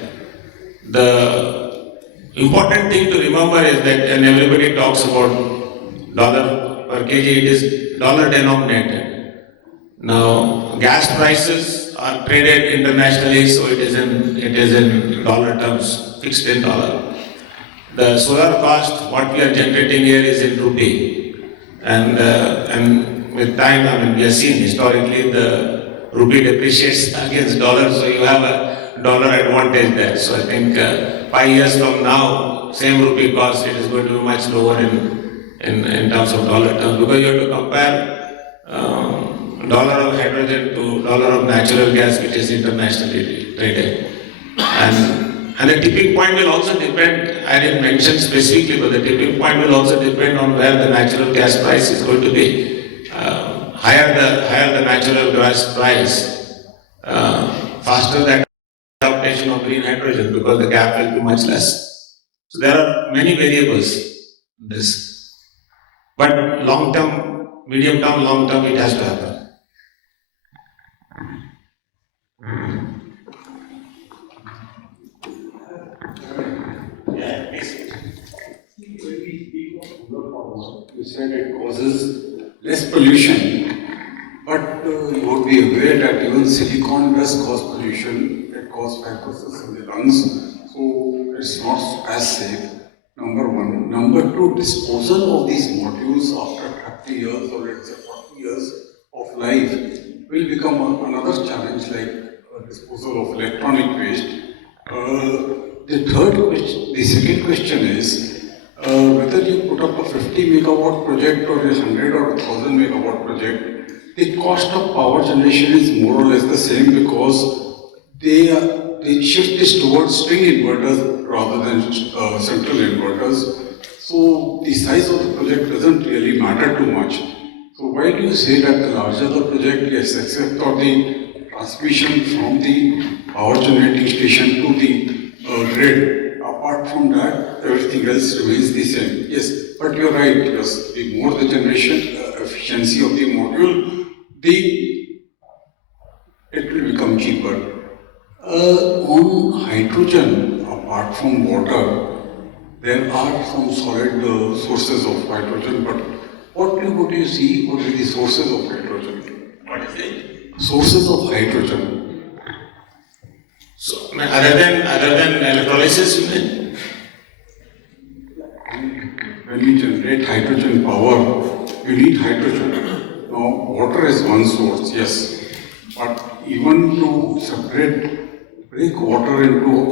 The important thing to remember is that, and everybody talks about dollar per kg, it is dollar denominated. Now, gas prices are traded internationally, so it is in dollar terms, fixed in dollar. The solar cost, what we are generating here, is in rupee, and with time, I mean, we have seen historically the rupee depreciates against dollar, so you have a dollar advantage there. So I think 5 years from now, same rupee cost, it is going to be much lower in terms of dollar terms, because you have to compare dollar of hydrogen to dollar of natural gas, which is internationally traded. And the tipping point will also depend, I didn't mention specifically, but the tipping point will also depend on where the natural gas price is going to be. Higher the natural gas price, faster the adaptation of green hydrogen, because the gap will be much less. So there are many variables in this. But long term, medium term, long term, it has to happen. Yeah, please. You said it causes less pollution, but you would be aware that even silicon does cause pollution. It causes fibrosis in the lungs, so it's not as safe. Number one. Number two, disposal of these modules after 30 years or let's say 40 years of life will become another challenge, like disposal of electronic waste. The second question is, whether you put up a 50 megawatt project or a 100 or 1000 megawatt project, the cost of power generation is more or less the same, because they shift this towards string inverters rather than central inverters. So the size of the project doesn't really matter too much. So why do you say that the larger the project, yes, except for the transmission from the power generating station to the grid. Apart from that, everything else remains the same. Yes, but you're right. Yes, the more the generation efficiency of the module, it will become cheaper. On hydrogen, apart from water, there are some solid sources of hydrogen, but what do you see would be the sources of hydrogen? What is it? Sources of hydrogen. So, I mean, other than electrolysis, you mean? When we generate hydrogen power, you need hydrogen. Now, water is one source, yes, but even to break water into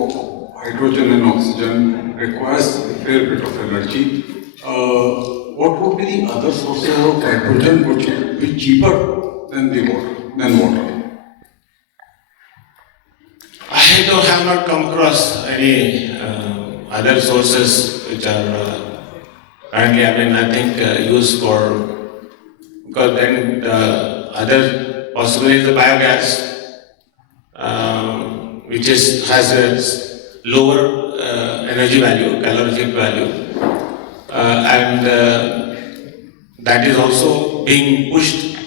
hydrogen and oxygen requires a fair bit of energy. What would be the other sources of hydrogen which would be cheaper than water? I have not come across any other sources which are currently, I think, used for, because then the other possibility is the biogas, which has a lower energy value, calorific value, and that is also being pushed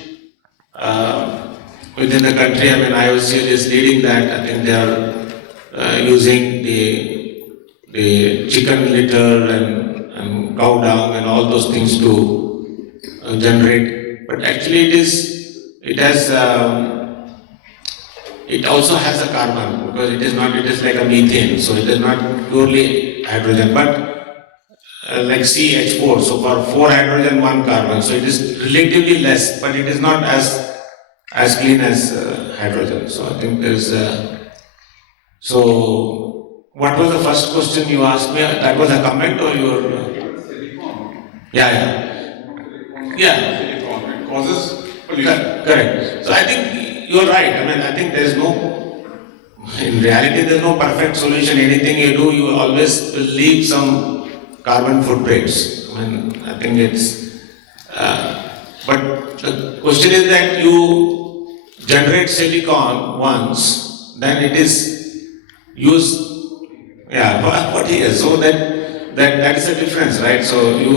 within the country. IOCL is leading that. I think they are using the chicken litter and cow dung and all those things to generate. But actually, it also has a carbon, because it is like a methane, so it is not purely hydrogen, but like CH4, so for 4 hydrogen, 1 carbon, so it is relatively less, but it is not as clean as hydrogen. So I think there is so what was the first question you asked me? That was a comment or your? Yeah. It causes pollution. Correct. So I think you are right. I think there is in reality there is no perfect solution. Anything you do, you always will leave some carbon footprints. I think it's, but the question is that you generate silicon once, then it is used, for 40 years. So that is the difference, right? So I think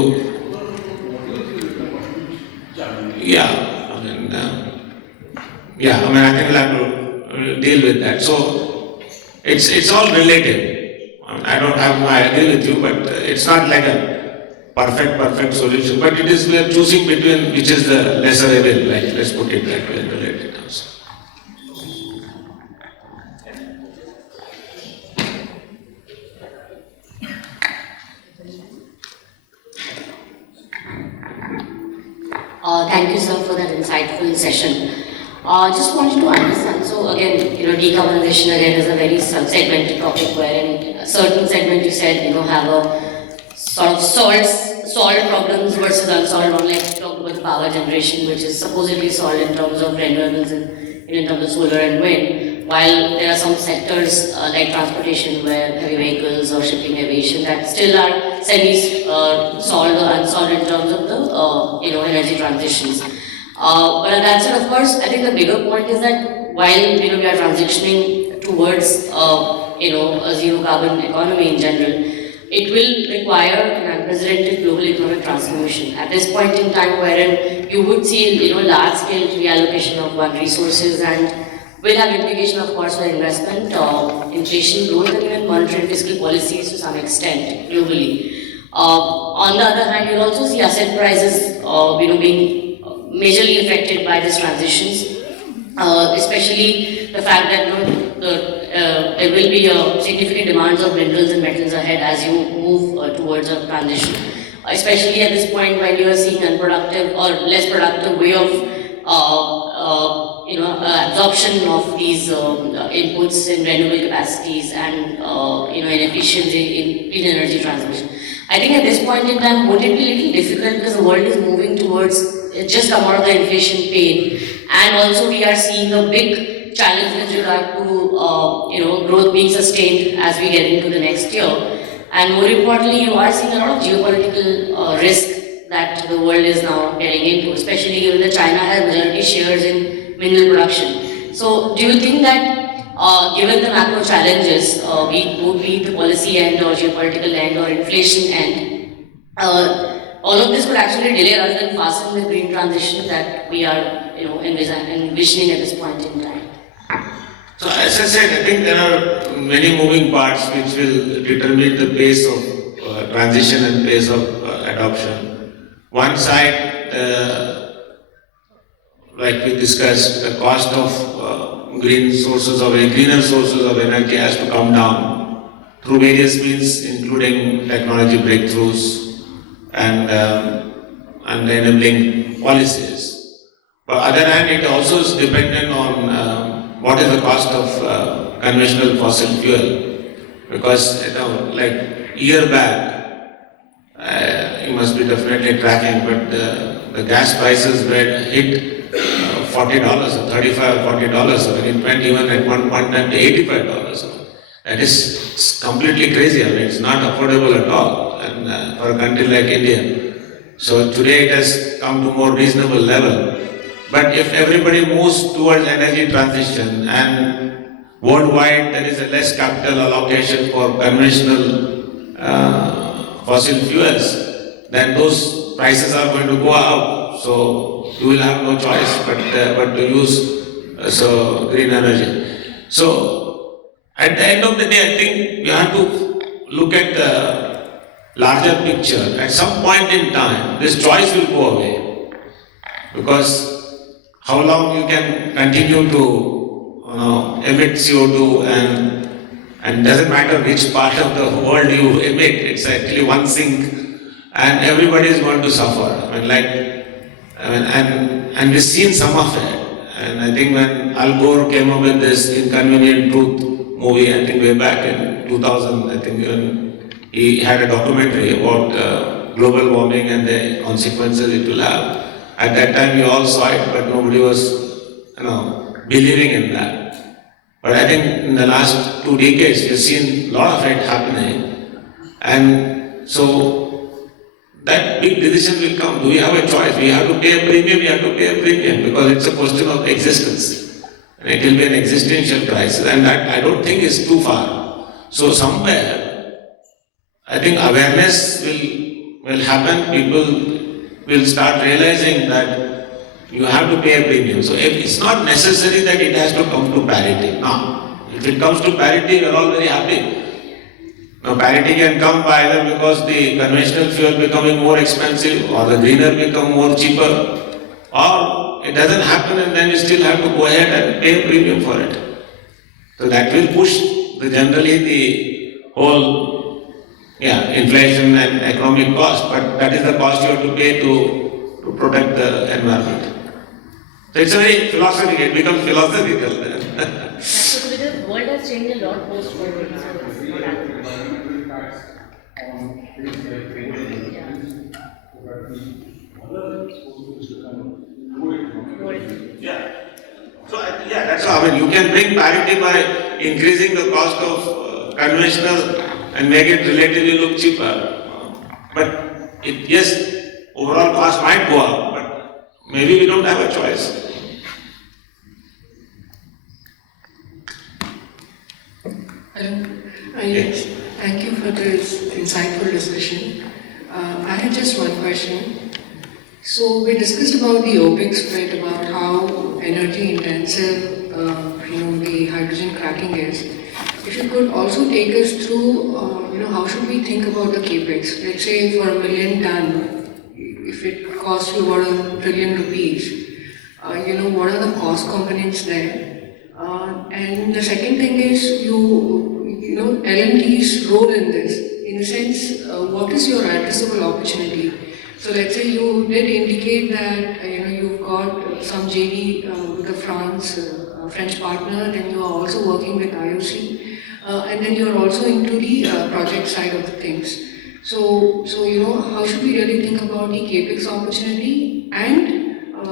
we'll have to deal with that. So it's all relative. I agree with you, but it's not like a perfect solution. But it is, we are choosing between which is the lesser evil, like, let's put it that way, related also. Thank you, sir, for that insightful session. Just wanted to understand, so again, decarbonization again is a very segmented topic, where in a certain segment you said, have a sort of solved problems versus unsolved one, like you talked about the power generation, which is supposedly solved in terms of renewables and in terms of solar and wind, while there are some sectors like transportation, where heavy vehicles or shipping, aviation, that still are semi-solved or unsolved in terms of the energy transitions. But that said, of course, I think the bigger point is that while we are transitioning towards a zero carbon economy in general, it will require an unprecedented global economic transformation. At this point in time, wherein you would see large scale reallocation of resources, and will have implication, of course, for investment, inflation, growth, and even monetary and fiscal policies to some extent globally. On the other hand, you'll also see asset prices being majorly affected by these transitions, especially the fact that there will be significant demands of minerals and metals ahead as you move towards a transition, especially at this point when you are seeing unproductive or less productive way of absorption of these inputs in renewable capacities and inefficiency in clean energy transmission. I think at this point in time, would it be a little difficult because the world is moving towards just come out of the inflation pain, and also we are seeing a big challenge with regard to growth being sustained as we get into the next year, and more importantly, you are seeing a lot of geopolitical risk that the world is now getting into, especially given that China has majority shares in mineral production. So do you think that given the macro challenges, be it the policy end or geopolitical end or inflation end, all of this could actually delay rather than fasten the green transition that we are envisioning at this point in time? So as I said, I think there are many moving parts which will determine the pace of transition and pace of adoption. One side, like we discussed, the cost of greener sources of energy has to come down through various means, including technology breakthroughs and enabling policies. But on the other hand, it also is dependent on what is the cost of conventional fossil fuel. Because like year back, you must be definitely tracking, but the gas prices were hit $40 or $35 or $40, so it went even at one point time to $85. That is completely crazy. I mean, it's not affordable at all, and for a country like India. So today it has come to more reasonable level. But if everybody moves towards energy transition and worldwide there is a less capital allocation for conventional fossil fuels, then those prices are going to go up. So you will have no choice but to use green energy. So at the end of the day, I think we have to look at the larger picture. At some point in time, this choice will go away, because how long you can continue to emit CO2 and doesn't matter which part of the world you emit, it's actually one sink and everybody is going to suffer. And we've seen some of it. And I think when Al Gore came up with this Inconvenient Truth movie, I think way back in 2000, I think when he had a documentary about global warming and the consequences it will have. At that time, we all saw it, but nobody was, believing in that. But I think in the last 2 decades, we've seen a lot of it happening, and so that big decision will come. Do we have a choice? We have to pay a premium. We have to pay a premium because it's a question of existence, and it will be an existential crisis, and that I don't think is too far. So somewhere, I think awareness will happen. People will start realizing that you have to pay a premium. So it's not necessary that it has to come to parity. No. If it comes to parity, we are all very happy. Now parity can come by either because the conventional fuel becoming more expensive or the greener become more cheaper, or it doesn't happen and then you still have to go ahead and pay a premium for it. So that will push generally the whole inflation and economic cost, but that is the cost you have to pay to protect the environment. So it's a very philosophical, it becomes philosophical then. So the world has changed a lot post-COVID. That's how. You can bring parity by increasing the cost of conventional and make it relatively look cheaper. But overall cost might go up, but maybe we don't have a choice. Hello. Yes. Thank you for this insightful discussion. I had just one question. So we discussed about the OPEX spread, about how energy intensive the hydrogen cracking is. If you could also take us through, how should we think about the capex? Let's say for 1 million ton, if it costs you about 1 trillion rupees, what are the cost components there? And the second thing is, L&T's role in this. In a sense, what is your addressable opportunity? So let's say you did indicate that you've got some JV with the French partner, then you are also working with IOC, and then you are also into the project side of the things. So how should we really think about the capex opportunity and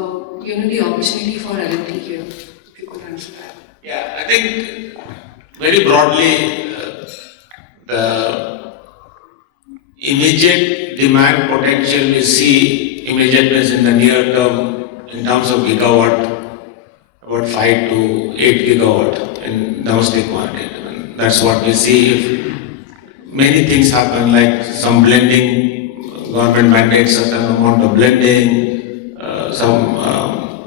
the opportunity for L&T here? If you could answer that. Yeah, I think very broadly, the immediate demand potential we see immediate in the near term in terms of gigawatt about 5 to 8 gigawatt in domestic market. And that's what we see. If many things happen, like some blending, government mandates certain amount of blending, some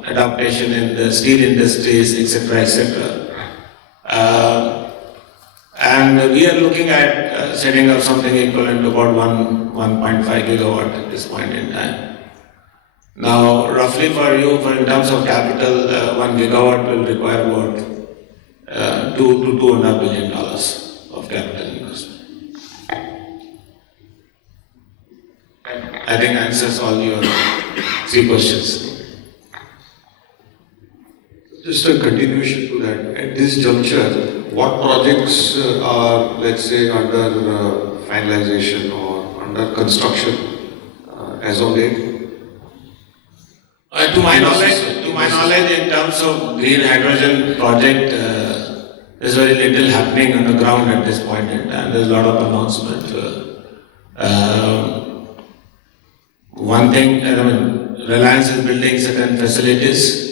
adaptation in the steel industries, etc., etc. And we are looking at setting up something equivalent to about 1.5 gigawatt at this point in time. Now, roughly for you, in terms of capital, 1 gigawatt will require about $2 to $2.5 billion of capital investment. I think answers all your 3 questions. Just a continuation to that. At this juncture, what projects are, let's say, under finalization or under construction as of date? To my knowledge, in terms of green hydrogen project, there's very little happening on the ground at this point in time. There's a lot of announcement. One thing, Reliance is building certain facilities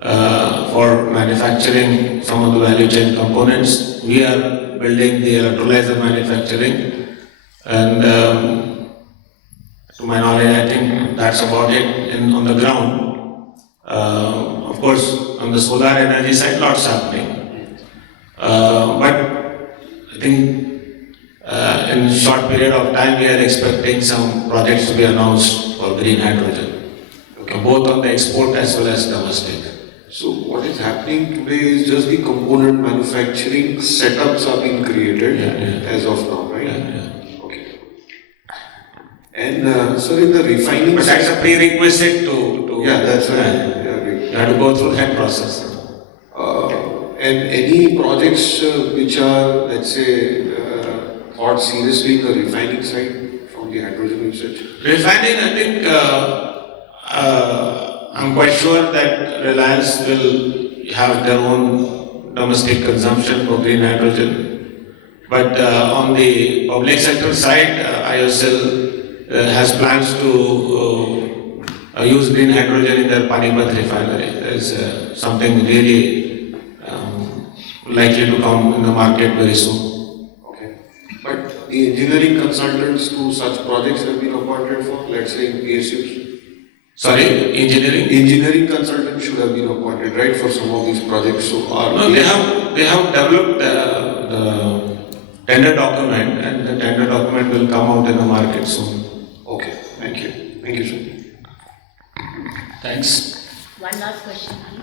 for manufacturing some of the value chain components. We are building the electrolyzer manufacturing, and to my knowledge, I think that's about it on the ground. Of course, on the solar energy side, lots happening. But I think in a short period of time, we are expecting some projects to be announced for green hydrogen, both on the export as well as domestic. So what is happening today is just the component manufacturing setups are being created as of now, right? Okay. And so in the refining... But that's a prerequisite to yeah, that's right. You have to go through that process. And any projects which are, let's say, thought seriously in the refining side from the hydrogen usage? Refining, I think, I'm quite sure that Reliance will have their own domestic consumption for green hydrogen. But on the public sector side, IOCL has plans to use green hydrogen in their Panipat refinery. There is something really likely to come in the market very soon. Okay. But the engineering consultants to such projects have been appointed for, let's say, in PSUs? Sorry, engineering? Engineering consultants should have been appointed, right, for some of these projects. So no, they have developed the tender document, and the tender document will come out in the market soon. Okay, thank you. Thank you, sir. Thanks. One last question, please.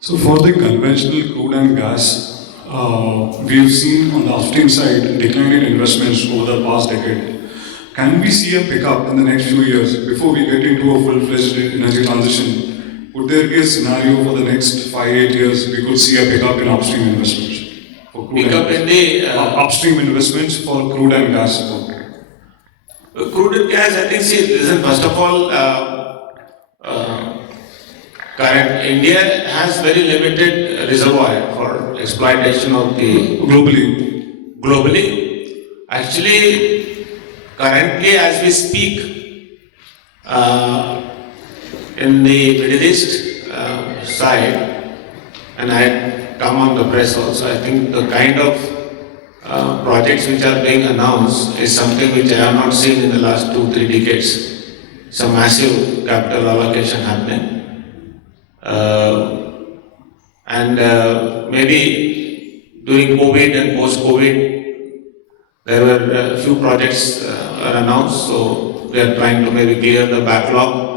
So for the conventional crude and gas, we've seen on the upstream side declining investments over the past decade. Can we see a pickup in the next few years before we get into a full-fledged energy transition? Would there be a scenario for the next 5-8 years we could see a pickup in upstream investments? Pickup in the upstream investments for crude and gas. Crude and gas, I think, listen, first of all, current India has very limited reservoir for exploitation of the globally. Actually, currently as we speak, in the Middle East side, and I come on the press also, I think the kind of projects which are being announced is something which I have not seen in the last 2-3 decades. Some massive capital allocation happening. And maybe during COVID and post-COVID, there were a few projects are announced, so we are trying to maybe clear the backlog,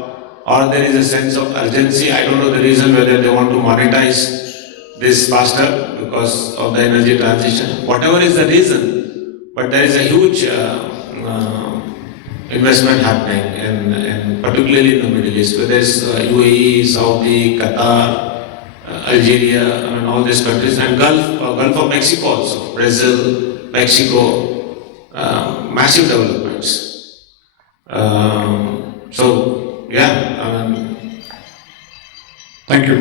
or there is a sense of urgency. I don't know the reason whether they want to monetize this faster because of the energy transition. Whatever is the reason, but there is a huge investment happening, in particularly in the Middle East, whether it's UAE, Saudi, Qatar, Algeria, all these countries, and Gulf of Mexico also, Brazil, Mexico, massive developments. So, yeah, Thank you.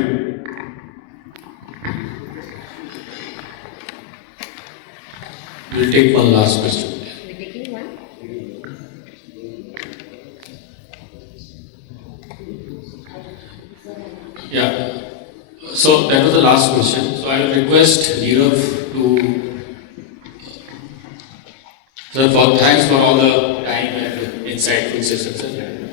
We'll take one last question. We're taking one. Yeah. So that was the last question. So I will request Nirav to. Sir, thanks for all the time and insightful sessions.